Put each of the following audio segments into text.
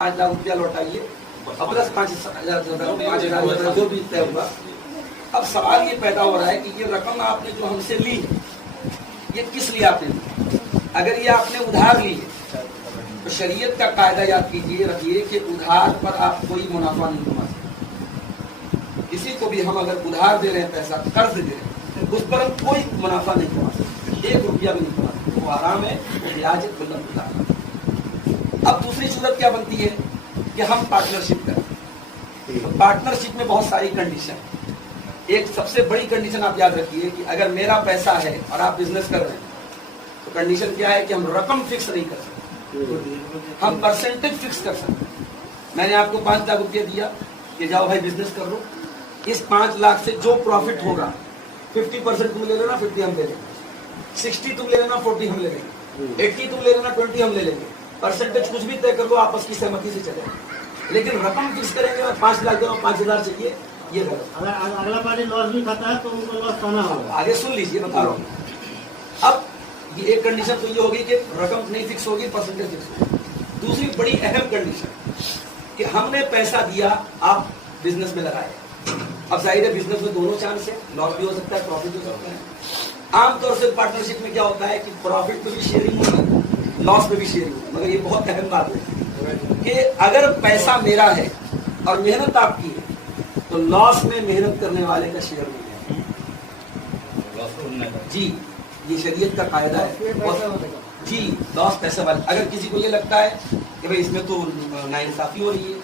5 लाख रुपया लौटाइए और प्लस 5,000 जो भी तय हुआ। अब सवाल ये पैदा हो रहा है कि ये रकम आपने जो हमसे ली ये किस लिए आपने ली? अगर ये आपने उधार ली है तो शरीयत का कायदा याद कीजिए, रखिए कि उधार पर आप कोई मुनाफा नहीं कमा सकते। किसी को भी हम अगर उधार दे रहे हैं, पैसा कर्ज दे रहे हैं, उस पर हम कोई मुनाफा नहीं कमा सकते, 1 रुपया भी नहीं कमा सकते। वो आराम है, वो ब्याज है। अब दूसरी सूरत क्या बनती है कि हम पार्टनरशिप करें। तो पार्टनरशिप में बहुत सारी कंडीशन है। एक सबसे बड़ी कंडीशन आप याद रखिए कि अगर मेरा पैसा है और आप बिजनेस कर रहे हैं तो कंडीशन क्या है कि हम रकम फिक्स नहीं कर सकते, हम परसेंटेज फिक्स कर सकते हैं। मैंने आपको 5 लाख रुपये दिया कि जाओ भाई बिजनेस कर लो, इस 5 लाख से जो प्रॉफिट होगा 50% तुम ले लेना, 50 हम ले लेंगे, 60 तुम ले लेना, 40 हम ले लेंगे, 80 तुम ले लेना, 20 हम ले लेंगे। परसेंटेज कुछ भी तय कर लो, आपस की सहमति से चले, लेकिन रकम फिक्स करेंगे और 5 लाख देना 5,000 चाहिए, ये गलत। अगर अगला पार्टी लॉस भी खाता है तो उनको लॉस खाना होगा। आगे सुन लीजिए, बता रहा हूँ। अब ये एक कंडीशन तो ये होगी कि रकम नहीं फिक्स होगी, परसेंटेज फिक्स होगी। दूसरी बड़ी अहम कंडीशन कि हमने पैसा दिया, आप बिजनेस में लगाए। अब जाहिर है बिजनेस में दोनों चांस है, लॉस भी हो सकता है, प्रॉफिट भी हो सकता है। आमतौर से पार्टनरशिप में क्या होता है कि प्रॉफिट में भी शेयरिंग होगी, लॉस में भी शेयरिंग होगी। मगर ये बहुत अहम बात है कि अगर पैसा मेरा है और मेहनत आपकी है तो लॉस में मेहनत करने वाले का शेयर नहीं है। जी, ये शरीयत का कायदा है। जी, लॉस पैसे वाले। अगर किसी को ये लगता है कि भाई इसमें तो नाइंसाफी हो रही है,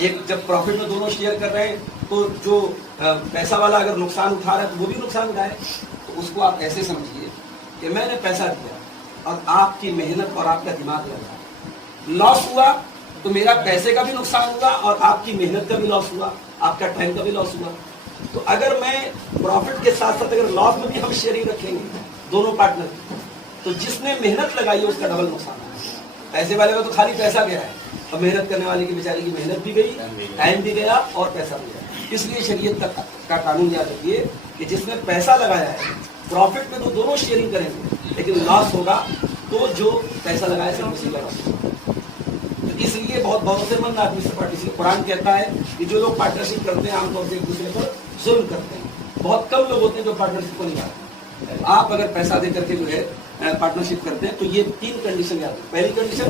एक जब प्रॉफिट में दोनों शेयर कर रहे हैं तो जो पैसा वाला अगर नुकसान उठा रहा है तो वो भी नुकसान उठाए, तो उसको आप ऐसे समझिए कि मैंने पैसा दिया और आपकी मेहनत और आपका दिमाग लगा, लॉस हुआ तो मेरा पैसे का भी नुकसान हुआ और आपकी मेहनत का भी लॉस हुआ, आपका टाइम का भी लॉस हुआ। तो अगर मैं प्रॉफिट के साथ साथ अगर लॉस में भी हम शेयरिंग रखेंगे दोनों पार्टनर, तो जिसने मेहनत लगाई है उसका डबल नुकसान है। पैसे वाले में तो खाली पैसा गया है और मेहनत करने वाले की बेचारी की मेहनत भी गई, टाइम भी गया और पैसा भी गया। इसलिए शरीयत का कानून याद रखिए कि जिसने पैसा लगाया है प्रॉफिट में तो दोनों शेयरिंग करेंगे, लेकिन लॉस होगा तो जो पैसा लगाया सिर्फ उसी का लॉस होगा। तो इसलिए बहुत भरोसेमंद आदमी से पार्टनरशिप, कुरान कहता है कि जो लोग पार्टनरशिप करते हैं आमतौर से एक दूसरे पर जुल्म करते हैं। बहुत कम लोग होते हैं जो पार्टनरशिप को निभाते हैं। आप अगर पैसा दे करके जो है पार्टनरशिप करते हैं तो ये 3 कंडीशन याद है। पहली कंडीशन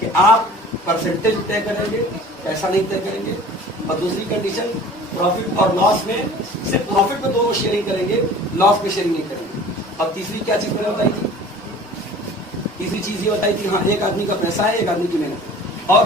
कि आप परसेंटेज तय करेंगे, पैसा नहीं तय करेंगे। और दूसरी कंडीशन प्रॉफिट और लॉस में सिर्फ प्रॉफिट में दोनों शेयरिंग करेंगे, लॉस में शेयरिंग नहीं करेंगे। और तीसरी क्या चीज मैंने बताई थी? तीसरी चीज ये बताई थी, हाँ, एक आदमी का पैसा है, एक आदमी की मेहनत। और